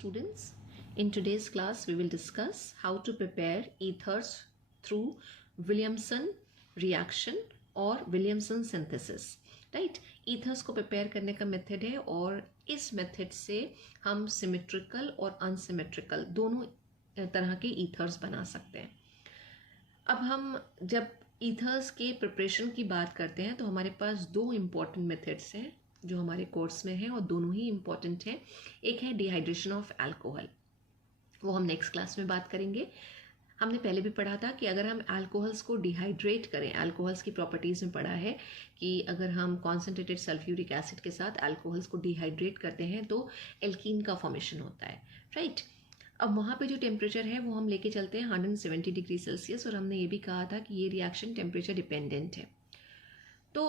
students. In today's class, we will discuss how to prepare ethers through Williamson reaction or Williamson synthesis. Right ethers को prepare करने का method है और इस method से हम सिमेट्रिकल और अनसिमेट्रिकल दोनों तरह के ईथर्स बना सकते हैं. अब हम जब ईथर्स के प्रिपरेशन की बात करते हैं तो हमारे पास दो इम्पॉर्टेंट मेथड्स हैं जो हमारे कोर्स में हैं और दोनों ही इम्पॉर्टेंट हैं. एक है डिहाइड्रेशन ऑफ अल्कोहल, वो हम नेक्स्ट क्लास में बात करेंगे. हमने पहले भी पढ़ा था कि अगर हम अल्कोहल्स को डिहाइड्रेट करें, अल्कोहल्स की प्रॉपर्टीज़ में पढ़ा है कि अगर हम कॉन्सेंट्रेटेड सल्फ्यूरिक एसिड के साथ अल्कोहल्स को डिहाइड्रेट करते हैं तो एल्कीन का फॉर्मेशन होता है. राइट अब वहाँ पे जो टेम्परेचर है वो हम लेके चलते हैं 170 डिग्री सेल्सियस और हमने ये भी कहा था कि ये रिएक्शन टेम्परेचर डिपेंडेंट है. तो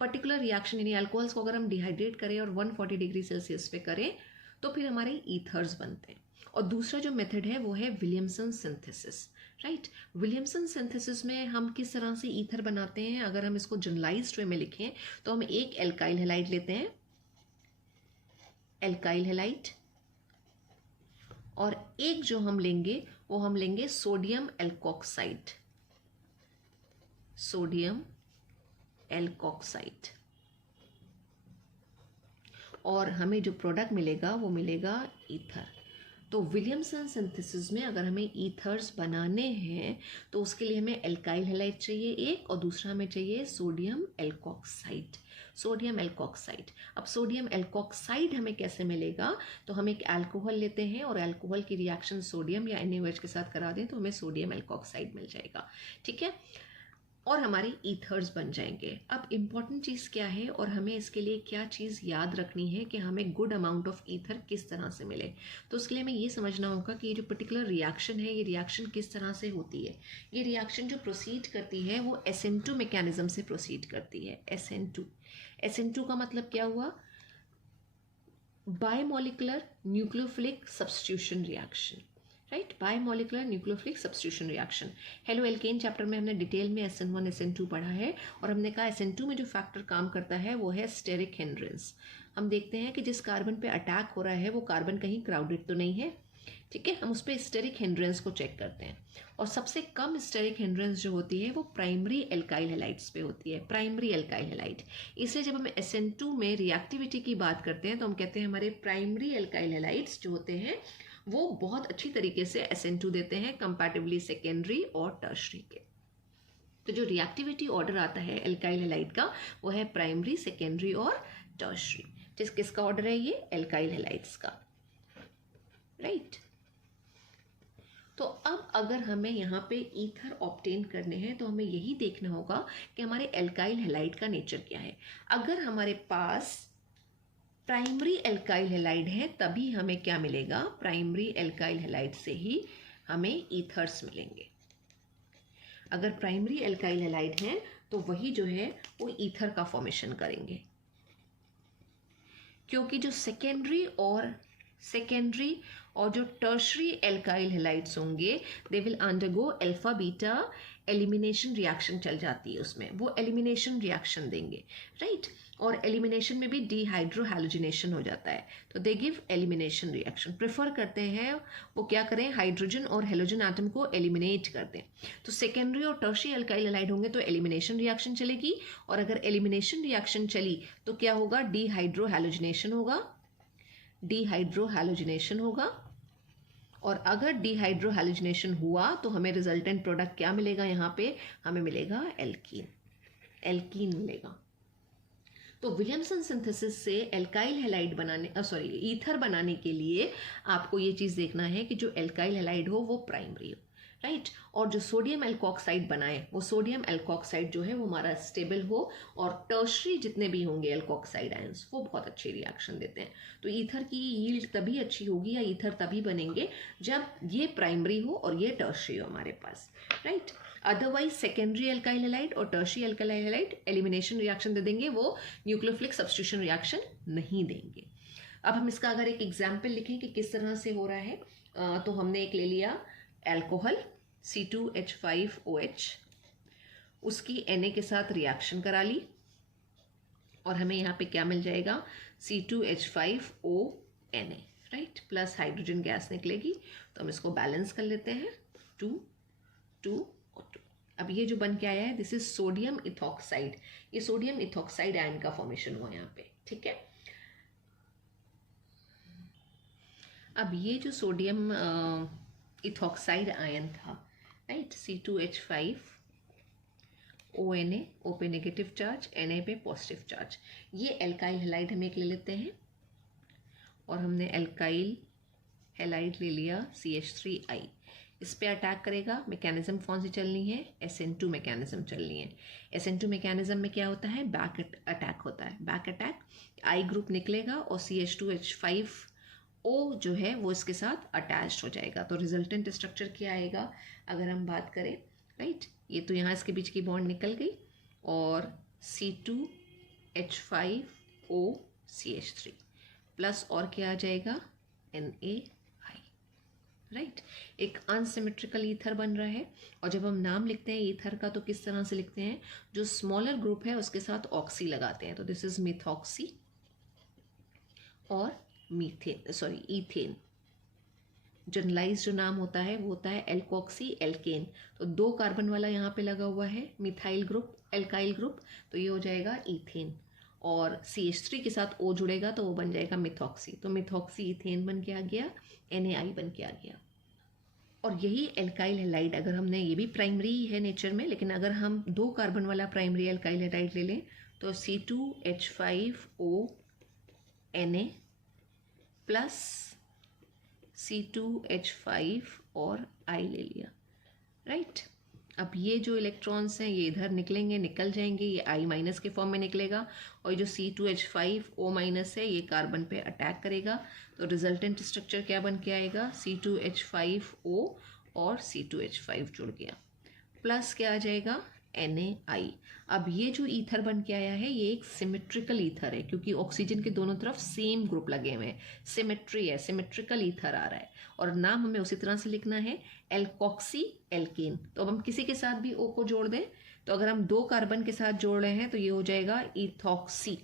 पर्टिकुलर रिएक्शन यानी अल्कोहल्स को अगर हम डिहाइड्रेट करें और 140 डिग्री सेल्सियस पे करें तो फिर हमारे ईथर्स बनते हैं. और दूसरा जो मेथड है वो है Williamson synthesis. Right Williamson synthesis में हम किस तरह से ईथर बनाते हैं, अगर हम इसको जनरलाइज्ड वे में लिखें तो हम एक एल्काइल हैलाइड लेते हैं, एल्काइल हैलाइड, और एक जो हम लेंगे वो हम लेंगे सोडियम एल्कोक्साइड, सोडियम एल्कोक्साइड, और हमें जो प्रोडक्ट मिलेगा वो मिलेगा ईथर. तो विलियमसन सिंथेसिस में अगर हमें ईथर्स बनाने हैं तो उसके लिए हमें एल्काइल हैलाइड चाहिए एक, और दूसरा हमें चाहिए सोडियम एल्कोक्साइड, सोडियम एल्कोक्साइड. अब सोडियम एल्कोक्साइड हमें कैसे मिलेगा, तो हम एक अल्कोहल लेते हैं और अल्कोहल की रिएक्शन सोडियम या NaOH के साथ करा दें तो हमें सोडियम एल्कोक्साइड मिल जाएगा. ठीक है, और हमारे ईथर्स बन जाएंगे. अब इम्पॉर्टेंट चीज़ क्या है और हमें इसके लिए क्या चीज़ याद रखनी है कि हमें गुड अमाउंट ऑफ ईथर किस तरह से मिले. तो उसके लिए हमें ये समझना होगा कि ये जो पर्टिकुलर रिएक्शन है ये रिएक्शन किस तरह से होती है. ये रिएक्शन जो प्रोसीड करती है वो SN2 मैकेनिज्म से प्रोसीड करती है. SN2 का मतलब क्या हुआ, bimolecular nucleophilic substitution reaction. Right bimolecular nucleophilic substitution reaction. Haloalkane chapter में हमने डिटेल में SN1 SN2 पढ़ा है और हमने कहा SN2 में जो फैक्टर काम करता है वो है स्टेरिक हिंड्रेंस. हम देखते हैं कि जिस कार्बन पे अटैक हो रहा है वो कार्बन कहीं क्राउडेड तो नहीं है. ठीक है, हम उस पर स्टेरिक हिंड्रेंस को चेक करते हैं और सबसे कम स्टेरिक हिंड्रेंस जो होती है वो प्राइमरी एल्काइल हैलाइड्स पे होती है, प्राइमरी एल्काइल हैलाइड. इसलिए जब हम SN2 में रिएक्टिविटी की बात करते हैं तो हम कहते हैं हमारे प्राइमरी एल्काइल हैलाइड्स जो होते हैं वो बहुत अच्छी तरीके से SN2 देते हैं कंपैरेटिवली सेकेंडरी और टर्शरी के. तो जो रिएक्टिविटी ऑर्डर आता है एल्काइल हैलाइड का वो है प्राइमरी, सेकेंडरी और टर्शरी. किसका ऑर्डर है ये, एल्काइल हैलाइड्स का. राइट तो अब अगर हमें यहाँ पे ईथर ऑब्टेन करने हैं तो हमें यही देखना होगा कि हमारे एल्काइल हैलाइड का नेचर क्या है. अगर हमारे पास प्राइमरी एल्काइल हैलाइड है तभी हमें क्या मिलेगा, प्राइमरी एल्काइल हैलाइड से ही हमें ईथर्स मिलेंगे. अगर प्राइमरी एल्काइल हैलाइड है तो वही जो है वो ईथर का फॉर्मेशन करेंगे, क्योंकि जो सेकेंडरी और जो टर्शरी एल्काइल हैलाइड्स होंगे they will undergo alpha beta elimination reaction चल जाती है उसमें, वो एलिमिनेशन रिएक्शन देंगे. राइट और एलिमिनेशन में भी डिहाइड्रोहैलोजिनेशन हो जाता है तो they give elimination reaction. Prefer करते हैं वो क्या करें, हाइड्रोजन और हेलोजन एटम को एलिमिनेट कर दें. तो सेकेंडरी और टर्शरी एल्काइल हैलाइड होंगे तो एलिमिनेशन रिएक्शन चलेगी, और अगर एलिमिनेशन रिएक्शन चली तो क्या होगा, डिहाइड्रोहैलोजिनेशन होगा. और अगर डिहाइड्रोहैलोजिनेशन हुआ तो हमें रिजल्टेंट प्रोडक्ट क्या मिलेगा, यहाँ पे हमें मिलेगा एल्कीन मिलेगा. तो विलियमसन सिंथेसिस से एल्काइल हैलाइड ईथर बनाने के लिए आपको ये चीज़ देखना है कि जो एल्काइल हैलाइड हो वो प्राइमरी हो. राइट और जो सोडियम एल्कोक्साइड बनाए वो सोडियम एल्कोक्साइड जो है वो हमारा स्टेबल हो, और टर्शरी जितने भी होंगे एल्कोक्साइड आयंस वो बहुत अच्छी रिएक्शन देते हैं. तो ईथर की यील्ड तभी अच्छी होगी या ईथर तभी बनेंगे जब ये प्राइमरी हो और ये टर्शरी हो हमारे पास. Right otherwise secondary alkyl halide और tertiary alkyl halide elimination reaction दे देंगे, वो न्यूक्लियोफिलिक सब्स्टिट्यूशन रिएक्शन नहीं देंगे. अब हम इसका अगर एक एग्जाम्पल लिखें कि किस तरह से हो रहा है, तो हमने एक ले लिया एल्कोहल C2H5OH, उसकी Na के साथ रिएक्शन करा ली और हमें यहाँ पे क्या मिल जाएगा, C2H5ONA. Right, plus hydrogen gas निकलेगी, तो हम इसको बैलेंस कर लेते हैं, 2 2 और 2। अब ये जो बन के आया है, दिस इज सोडियम इथॉक्साइड, ये सोडियम इथॉक्साइड आयन का फॉर्मेशन हुआ यहाँ पे, ठीक है। अब ये जो सोडियम इथॉक्साइड आयन था, राइट, C2H5 ONA, O पे नेगेटिव चार्ज, Na पे पॉजिटिव चार्ज, ये एल्काइल हैलाइड हम एक ले लेते हैं, और हमने एल्काइल हैलाइड ले लिया CH3I। इस पे अटैक करेगा, मैकेनिज्म कौन सी चलनी है, SN2 मैकेनिज्म चलनी है। SN2 मैकेनिज्म में क्या होता है, बैक अटैक होता है, बैक अटैक, I ग्रुप निकलेगा और CH2H5O जो है वो इसके साथ अटैच्ड हो जाएगा। तो रिजल्टेंट स्ट्रक्चर क्या आएगा अगर हम बात करें, राइट, ये तो यहाँ इसके बीच की बॉन्ड निकल गई, और C2H5OCH3 प्लस और क्या आ जाएगा, NaI, राइट। एक अनसिमेट्रिकल ईथर बन रहा है, और जब हम नाम लिखते हैं ईथर का तो किस तरह से लिखते हैं, जो स्मॉलर ग्रुप है उसके साथ ऑक्सी लगाते हैं, तो दिस इज मिथॉक्सी और मीथेन, सॉरी ईथेन। जनरलाइज जो नाम होता है वो होता है एल्कोक्सी एल्केन, तो 2 कार्बन वाला यहाँ पे लगा हुआ है मिथाइल ग्रुप, एल्काइल ग्रुप, तो ये हो जाएगा ईथेन, और CH3 के साथ O जुड़ेगा तो वो बन जाएगा मिथॉक्सी, तो मिथॉक्सी ईथेन बन के आ गया, NaI बन के आ गया। और यही एल्काइल हैलाइड, अगर हमने, ये भी प्राइमरी ही है नेचर में, लेकिन अगर हम 2 कार्बन वाला प्राइमरी एल्काइल हैलाइड ले लें तो C2H5ONa प्लस C2H5 और I ले लिया, राइट। अब ये जो इलेक्ट्रॉन्स हैं ये इधर निकलेंगे, निकल जाएंगे, ये I माइनस के फॉर्म में निकलेगा, और ये जो C2H5O माइनस है ये कार्बन पे अटैक करेगा, तो रिजल्टेंट स्ट्रक्चर क्या बन के आएगा, C2H5O और C2H5 जुड़ गया, प्लस क्या आ जाएगा, NaI। अब ये जो ईथर बन के आया है ये एक सिमेट्रिकल ईथर है, क्योंकि ऑक्सीजन के दोनों तरफ सेम ग्रुप लगे हुए हैं, सिमेट्री है, सिमेट्रिकल ईथर आ रहा है, और नाम हमें उसी तरह से लिखना है, एल्कोक्सी एल्केन। तो अब हम किसी के साथ भी O को जोड़ दें, तो अगर हम 2 कार्बन के साथ जोड़ रहे हैं तो ये हो जाएगा इथॉक्सी,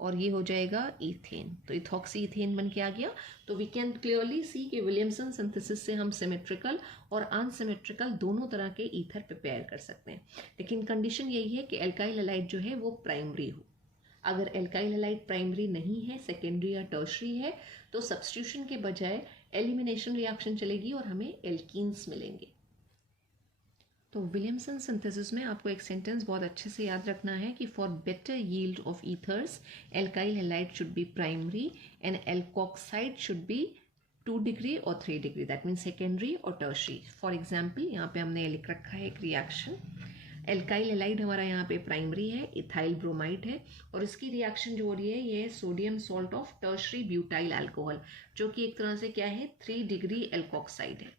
और ये हो जाएगा ईथेन, तो इथॉक्सी ईथेन बन के आ गया। तो वी कैन क्लियरली सी कि विलियमसन सिंथेसिस से हम सिमेट्रिकल और अनसिमेट्रिकल दोनों तरह के ईथर प्रिपेयर कर सकते हैं, लेकिन कंडीशन यही है कि एल्काइल हैलाइड जो है वो प्राइमरी हो। अगर एल्काइल हैलाइड प्राइमरी नहीं है, सेकेंडरी या टर्शरी है, तो सब्स्टिट्यूशन के बजाय एलिमिनेशन रिएक्शन चलेगी और हमें एल्कीन्स मिलेंगे। तो विलियमसन सिंथेसिस में आपको एक सेंटेंस बहुत अच्छे से याद रखना है कि for better yield of ethers alkyl halide should be primary and alkoxide should be 2 degree और 3 डिग्री, दैट मीन सेकेंडरी और टर्शरी। फॉर एग्जाम्पल यहाँ पे हमने लिख रखा है एक रिएक्शन, एल्काइल हैलाइड हमारा यहाँ पे प्राइमरी है, इथाइल ब्रोमाइड है, और इसकी रिएक्शन जो हो रही है ये sodium salt of tertiary butyl alcohol, जो कि एक तरह से क्या है, 3 डिग्री एल्कोक्साइड है,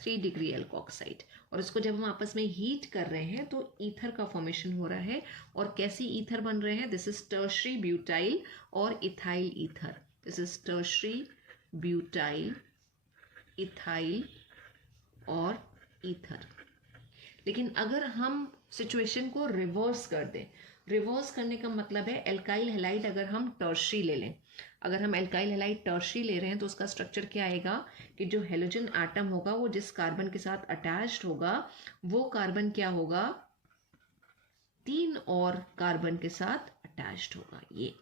3 डिग्री एल्कोक्साइड। और इसको जब हम आपस में हीट कर रहे हैं तो ईथर का फॉर्मेशन हो रहा है, और कैसी ईथर बन रहे हैं, दिस इज टर्शरी ब्यूटाइल और ethyl ether, this is tertiary butyl, ethyl और ईथर। लेकिन अगर हम सिचुएशन को रिवर्स कर दें, रिवर्स करने का मतलब है एल्काइल हैलाइड अगर हम टर्शरी ले लें, अगर हम एल्काइल हैलाइड टर्शरी ले रहे हैं तो उसका स्ट्रक्चर क्या आएगा कि जो हेलोजन एटम होगा वो जिस कार्बन के साथ अटैच्ड होगा वो कार्बन क्या होगा, 3 और कार्बन के साथ अटैच्ड होगा, ये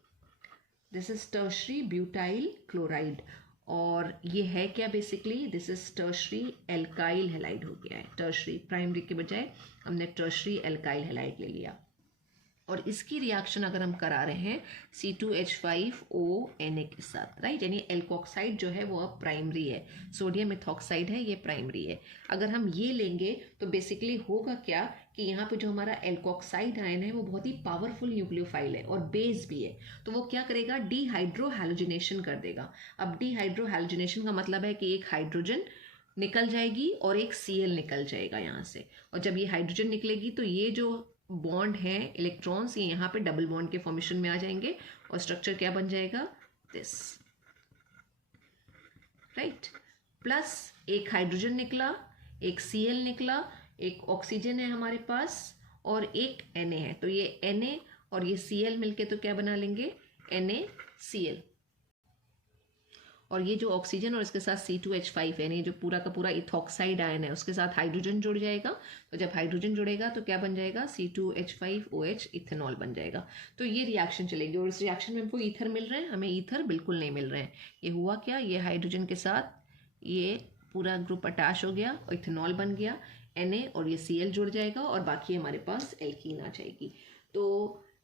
this is tertiary butyl chloride, और ये है क्या basically, this is tertiary alkyl halide हो गया है, टर्शरी प्राइमरी के बजाय हमने टर्शरी एल्काइल हैलाइड ले लिया। और इसकी रिएक्शन अगर हम करा रहे हैं C2H5ONa के साथ, राइट, यानी एल्कोक्साइड जो है वो अब प्राइमरी है, सोडियम इथॉक्साइड है ये प्राइमरी है। अगर हम ये लेंगे तो बेसिकली होगा क्या कि यहाँ पे जो हमारा एल्कोक्साइड आयन है वो बहुत ही पावरफुल न्यूक्लियोफाइल है और बेस भी है, तो वो क्या करेगा, डिहाइड्रोहैलोजिनेशन कर देगा। अब डिहाइड्रोहैलोजिनेशन का मतलब है कि एक हाइड्रोजन निकल जाएगी और एक Cl निकल जाएगा यहाँ से, और जब ये हाइड्रोजन निकलेगी तो ये जो बॉन्ड है इलेक्ट्रॉन्स ये यहाँ पे डबल बॉन्ड के फॉर्मेशन में आ जाएंगे, और स्ट्रक्चर क्या बन जाएगा, दिस, राइट, प्लस एक हाइड्रोजन निकला, एक Cl निकला, एक ऑक्सीजन है हमारे पास और एक Na है, तो ये Na और ये Cl मिलके तो क्या बना लेंगे, NaCl। और ये जो ऑक्सीजन और इसके साथ C2H5 है, ये जो पूरा का पूरा इथॉक्साइड आयन है, उसके साथ हाइड्रोजन जुड़ जाएगा। तो जब हाइड्रोजन जुड़ेगा तो क्या बन जाएगा, C2H5OH इथेनॉल बन जाएगा। तो ये रिएक्शन चलेगी और इस रिएक्शन में हमको ईथर मिल रहे हैं, हमें ईथर बिल्कुल नहीं मिल रहे हैं। ये हुआ क्या, ये हाइड्रोजन के साथ ये पूरा ग्रुप अटैच हो गया और इथेनॉल बन गया Na, और ये Cl जुड़ जाएगा और बाकी हमारे पास एल्कीन आ जाएगी। तो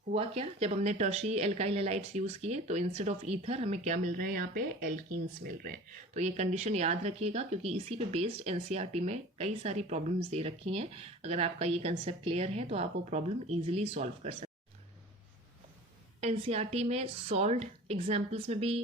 हुआ क्या, जब हमने टर्शरी एल्काइल हैलाइड्स यूज़ किए तो इंस्टेड ऑफ ईथर हमें क्या मिल रहे हैं, यहाँ पे एल्कीन्स मिल रहे हैं। तो ये कंडीशन याद रखिएगा क्योंकि इसी पे बेस्ड एनसीईआरटी में कई सारी प्रॉब्लम्स दे रखी हैं। अगर आपका ये कंसेप्ट क्लियर है तो आप वो प्रॉब्लम ईजिली सॉल्व कर सकते हैं। एनसीईआरटी में सॉल्व्ड एग्जाम्पल्स में भी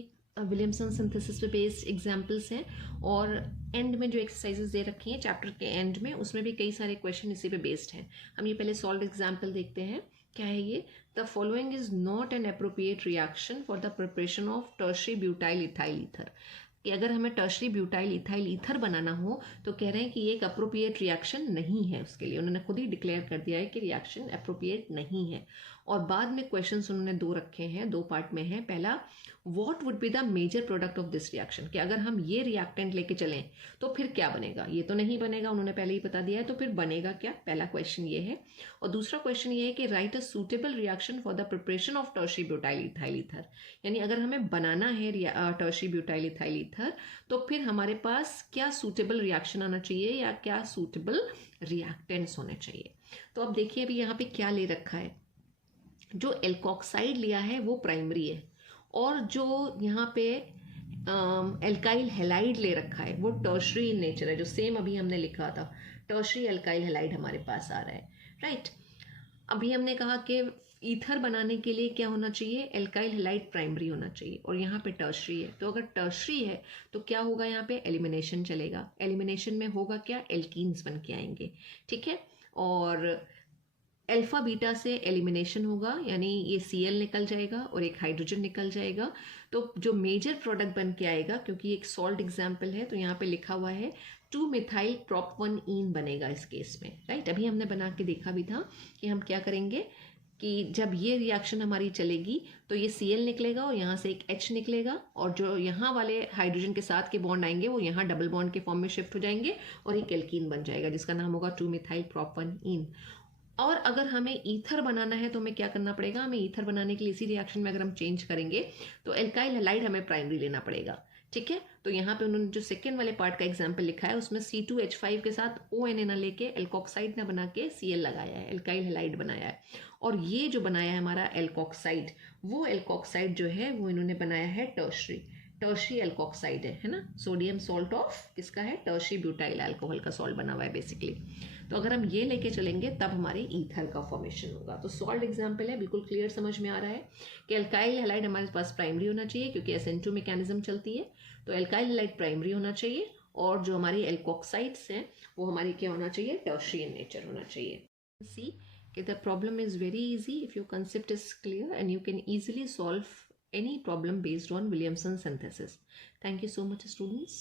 विलियमसन सिंथेसिस पे बेस्ड एग्जाम्पल्स हैं, और एंड में जो एक्सरसाइजेस दे रखी हैं चैप्टर के एंड में, उसमें भी कई सारे क्वेश्चन इसी पे बेस्ड हैं। हम ये पहले सॉल्व्ड एग्जाम्पल देखते हैं। क्या है ये, the following is not an appropriate reaction for the preparation of tertiary butyl ethyl ether. कि अगर हमें टर्शरी ब्यूटाइल इथाइल ईथर बनाना हो तो कह रहे हैं कि ये एक अप्रोप्रिएट रिएक्शन नहीं है उसके लिए, उन्होंने खुद ही डिक्लेयर कर दिया है कि रिएक्शन अप्रोप्रिएट नहीं है। और बाद में क्वेश्चंस उन्होंने दो रखे हैं, दो पार्ट में है। पहला, what would be the major product of this reaction, कि अगर हम ये रिएक्टेंट लेके चलें तो फिर क्या बनेगा, ये तो नहीं बनेगा, उन्होंने पहले ही बता दिया है, तो फिर बनेगा क्या, पहला क्वेश्चन ये है। और दूसरा क्वेश्चन ये है कि right a suitable reaction for the preparation of tertiary butyl ethyl ether, यानी अगर हमें बनाना है टर्शरी ब्यूटाइल इथाइल ईथर तो फिर हमारे पास क्या सूटेबल रिएक्शन आना चाहिए या क्या सूटेबल रिएक्टेंट्स होने चाहिए। तो अब देखिए अभी यहाँ पे क्या ले रखा है, जो एल्कोक्साइड लिया है वो प्राइमरी है, और जो यहाँ पे एल्काइल हैलाइड ले रखा है वो टर्शरी इन नेचर है, जो सेम अभी हमने लिखा था, टर्शरी एल्काइल हैलाइड हमारे पास आ रहा है, राइट। अभी हमने कहा कि ईथर बनाने के लिए क्या होना चाहिए, एल्काइल हैलाइड प्राइमरी होना चाहिए, और यहाँ पे टर्शरी है। तो अगर टर्शरी है तो क्या होगा, यहाँ पे एलिमिनेशन चलेगा। एलिमिनेशन में होगा क्या, एल्कीन्स बन के आएंगे, ठीक है। और अल्फा बीटा से एलिमिनेशन होगा, यानी ये Cl निकल जाएगा और एक हाइड्रोजन निकल जाएगा। तो जो मेजर प्रोडक्ट बन के आएगा, क्योंकि एक सॉल्ट एग्जाम्पल है तो यहाँ पे लिखा हुआ है 2-मिथाइल prop 1 ईन बनेगा इस केस में, राइट। अभी हमने बना के देखा भी था कि हम क्या करेंगे कि जब ये रिएक्शन हमारी चलेगी तो ये Cl निकलेगा और यहाँ से एक H निकलेगा, और जो यहाँ वाले हाइड्रोजन के साथ के बॉन्ड आएंगे वो यहाँ डबल बॉन्ड के फॉर्म में शिफ्ट हो जाएंगे और एक एल्कीन बन जाएगा जिसका नाम होगा 2-मिथाइल prop 1 ईन। और अगर हमें ईथर बनाना है तो हमें क्या करना पड़ेगा, हमें ईथर बनाने के लिए इसी रिएक्शन में अगर हम चेंज करेंगे तो एल्काइल हैलाइड हमें प्राइमरी लेना पड़ेगा, ठीक है। तो यहाँ पे उन्होंने जो सेकेंड वाले पार्ट का एग्जाम्पल लिखा है उसमें C2H5 के साथ ONA ना लेके एल्कोक्साइड ना बना के Cl लगाया है, एल्काइल हैलाइड बनाया है। और ये जो बनाया है हमारा एल्कोक्साइड, वो एल्कोक्साइड जो है वो इन्होंने बनाया है टर्शरी एल्कोक्साइड है ना, सोडियम सॉल्ट ऑफ किसका है, टर्शरी ब्यूटाइल अल्कोहल का सॉल्ट बना हुआ है बेसिकली। तो अगर हम ये लेके चलेंगे तब हमारे ईथर का फॉर्मेशन होगा। तो सॉल्ट एग्जाम्पल है, बिल्कुल क्लियर समझ में आ रहा है कि एल्काइल हैलाइड हमारे पास प्राइमरी होना चाहिए क्योंकि SN2 मैकेनिज्म चलती है, तो एल्काइल हैलाइड प्राइमरी होना चाहिए, और जो हमारी एल्कोक्साइड्स हैं वो हमारी क्या होना चाहिए, टर्शरी इन नेचर होना चाहिए। सी the problem is very easy if your concept is clear and you can easily solve any problem based on Williamson synthesis. Thank you so much, students.